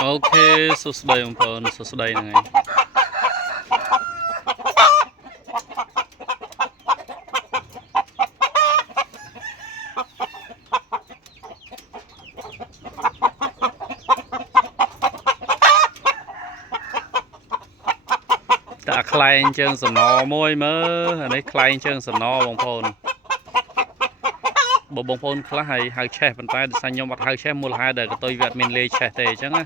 អូខេសួស្តីបងប្អូនសួស្តីហ្នឹងហើយតាខ្លែងជើងសំណមួយមើលអានេះខ្លែងជើងសំណបងប្អូនបងប្អូនខ្លះហើយហៅឆេះប៉ុន្តែដោយសារខ្ញុំអត់ហៅឆេះមូលហេតុដែលកតុយវាអត់មានលេឆេះទេអញ្ចឹងណា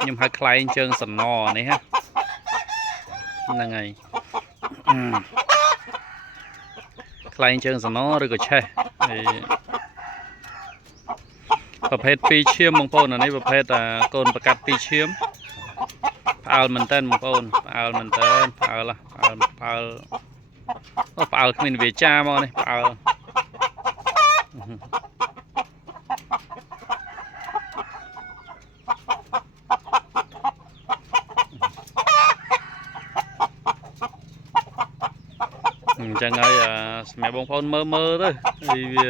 ខ្ញុំហៅខ្លែងជើងសំណនេះហ្នឹងហើយខ្លែងជើងសំណឬក៏ឆេះហើយប្រភេទ2ឈាមបងប្អូនអានេះប្រភេទកូនប្រកាត់2ឈាមផ្អើលមែនតើបងប្អូនផ្អើលមែនតើផ្អើលគ្មានវាចាមកនេះផ្អើលអញ្ចឹងហើយសម្រាប់បងប្អូនមើលទៅហើយវា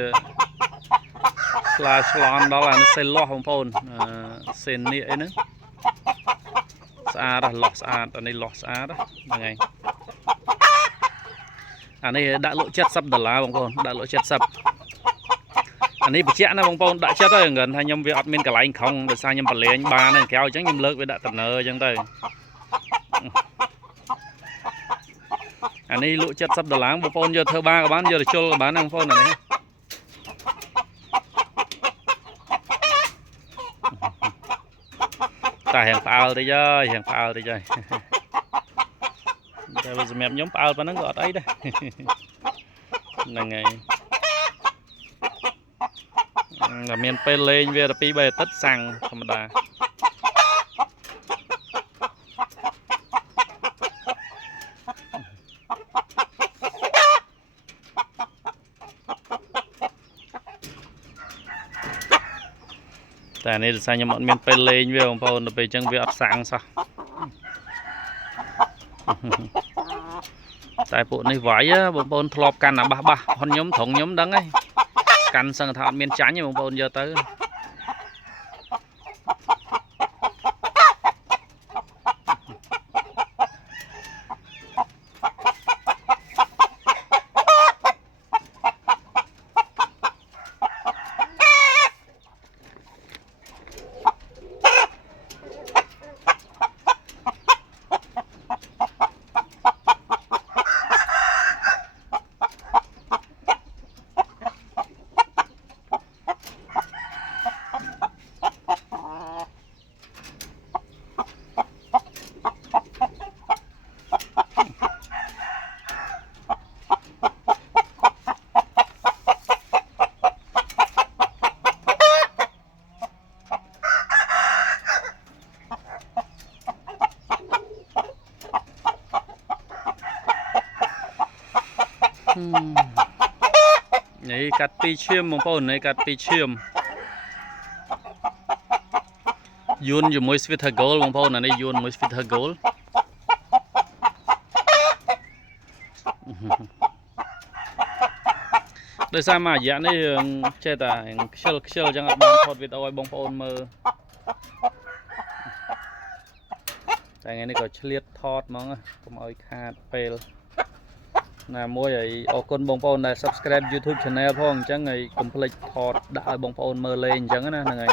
ឆ្លន់ដល់អានេះសេនលាស់បងប្អូនសេននេះអីហ្នឹងស្អាតលាស់ស្អាតអានេះលាស់ស្អាតហ្នឹងហើយអានេះដាក់លក់$70បងប្អូនដាក់លក់70អានេះបញ្ជាក់ណាបងប្អូនដាក់ចិត្តហើយងឿនថាខ្ញុំវាអត់មានកន្លែងខំដោយសារខ្ញុំបលែងបានហ្នឹងក្រៅអញ្ចឹងខ្ញុំលើកវាដាក់តនើអញ្ចឹងទៅអានេះលក់$70បងប្អូនយកធ្វើបាក៏បានយកទៅជុលក៏បានបងប្អូនអានេះតែរៀងផ្អើលតិចហើយរៀងផ្អើលតិចហើយតែសម្រាប់ខ្ញុំផ្អើលប៉ុណ្ណឹងក៏អត់អីដែរហ្នឹងហើយតែមានពេលលេងវា2-3អាទិត្យសាំងធម្មតាតែនេះដោយសារខ្ញុំអត់មានពេលលេងវាបងប្អូនដល់ពេលអញ្ចឹងវាអត់សាំងសោះតែពួកនេះវាយបងប្អូនធ្លាប់កាន់អាបាសហន់ខ្ញុំត្រង់ខ្ញុំដឹងហើយកាន់សឹងថាអត់មានចាញ់ទេបងប្អូនយកទៅនេះកាត់2ឈាមបងប្អូននេះកាត់2ឈាមយួនជាមួយ Sweeter Gold បងប្អូនអានេះយួនជាមួយ Sweeter Gold ដោយសារមួយរយៈនេះចេះតែខ្ជិលអញ្ចឹងអត់បានថតវីដេអូឲ្យបងប្អូនមើលតែថ្ងៃនេះក៏ឆ្លៀតថតហ្មងកុំឲ្យខាតពេលណាមួយហើយអរគុណបងប្អូនដែល Subscribe YouTube Channel ផងអញ្ចឹងហើយកុំភ្លេចថតដាក់ឲ្យបងប្អូនមើលលេងអញ្ចឹងណាហ្នឹងហើយ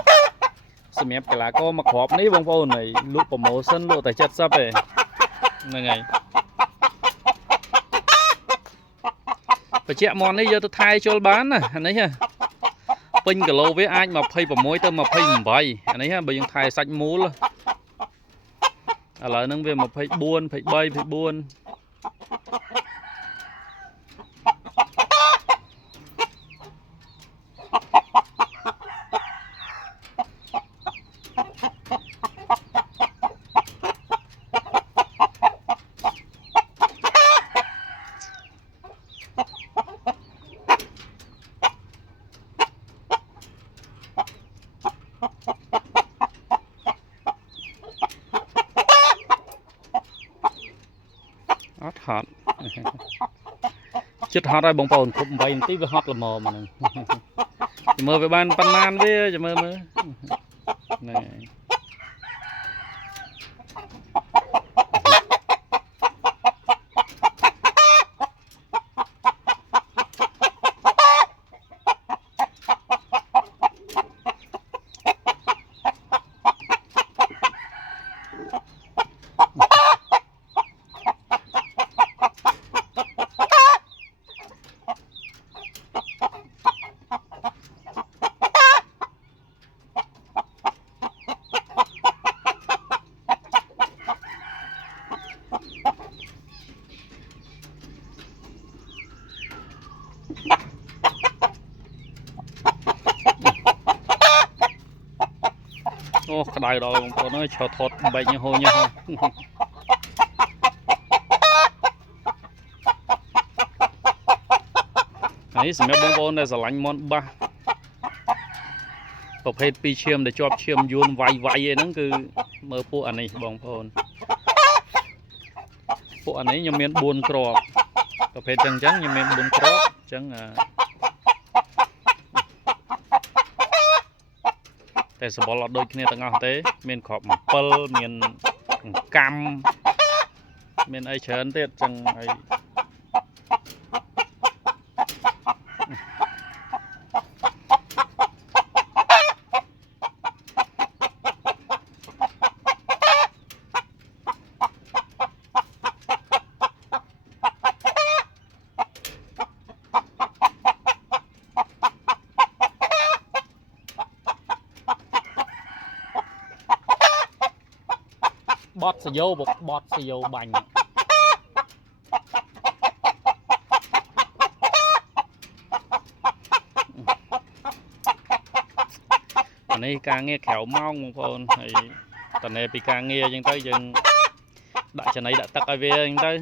សម្រាប់កីឡាករមកគ្រាប់នេះបងប្អូនហើយលក់ promotion លក់តែ70ទេហ្នឹងហើយបញ្ជាក់មន់នេះយកទៅថែជុលបានណាអានេះពេញគីឡូវាអាច26ទៅ28អានេះបើយើងថែសាច់មូលឥឡូវហ្នឹងវា24 23 24អត់ហត់ចិត្តហត់ហើយបងប្អូនគ្រប់8នាទីវាហត់ល្មមហ្នឹងមើលវាបានប៉ុន្មានវាចាំមើលហ្នឹងហើយ Ô, cái đài đó bọn nó cho thọt bệnh như hôi như hôi. Đấy, xem mấy bọn này là lạnh món ba. Tập hết pi chiêm để cho chiêm yun vay vay nó cứ mơ phụ anh này bọn phôn. Phụ anh ấy nhưng miền buồn crop. Tập hết chẳng chẳng nhưng miền buồn crop chẳng à.แต่สบอลโดยที่นี่ต่างกันเต้เมียนขอบเปิลเมียนกำเมียนไอเชิญเต้จังไอบอสโยบกบอสโยบังอันนี้การเงี้ยแขวเมาบางคนไอ้ตอนนี้ปีการเงี้ยยังtớiยังđã cho này đã tắc ai vềยังtới